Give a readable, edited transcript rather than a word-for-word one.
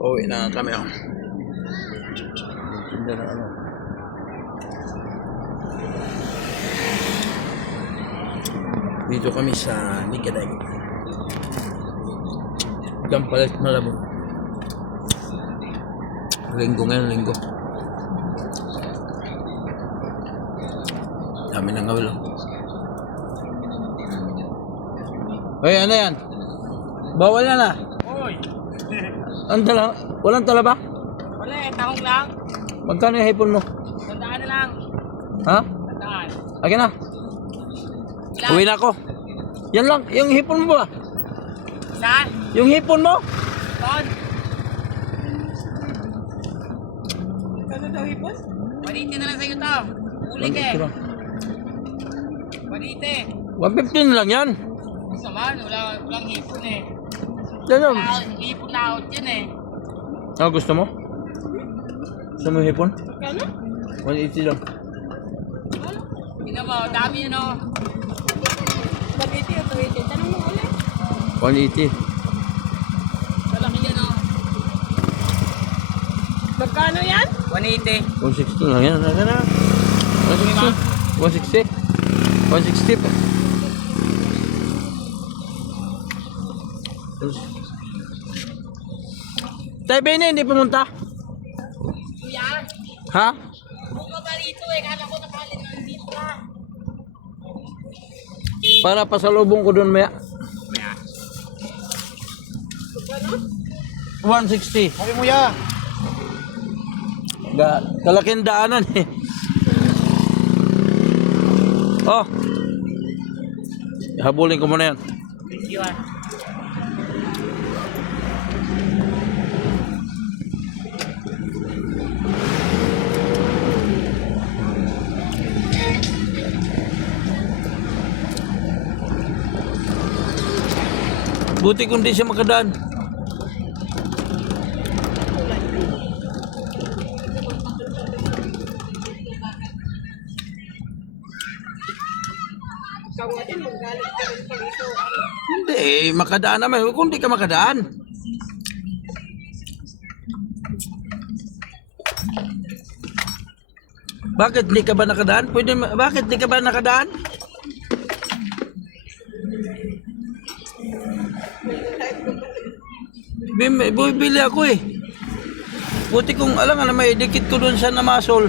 Pauwi na kami. Oh. Tinda na ano. Dito kami sa Ligadag. Gampalit Malabon. Linggo ngayon, linggo. Dami nang gawin lang. Hoy, ano yan? Bawal yan ah. Hoy! Ang tala? Walang tala ba? Wala eh, tahong lang. Magkano yung hipon mo? Tandaan na lang. Ha? Tandaan. Akin na. Ilan? Uwi na ako. Yan lang. Yung hipon mo ba? Saan? Yung hipon mo? Ton? Kano daw hipon? Panite na lang sa'yo to. Uli ka eh. Panite. 115 lang yan. Gusto man, walang hipon eh. Yan yun. Hipon na out yan eh. Ah, gusto mo? Gusto mo yung hipon? Kano? 180 lang. Tingnan mo, dami yun o. 180 o 280? Tanong mo ulit. 180. Malaki yan o. Magkano yan? 180. 160 lang yan. Ano na? 160. 160. 160. Tayo ba hindi pumunta? Kuya, Ha? kung ka ba rito eh, kala ko nakalin ng dito ka. Para pasalubong ko doon maya. 160. Sabi mo ya. Kalaking daanan eh. Oh. Habulin ko muna yan. Thank you ah. Buti kung di siya makadaan. Hindi, makadaan naman. Kung di ka makadaan. Bakit di ka ba nakadaan? Bakit di ka ba nakadaan? Bibili ako eh. Buti kung alam nga na may dikit ko doon sa namasol.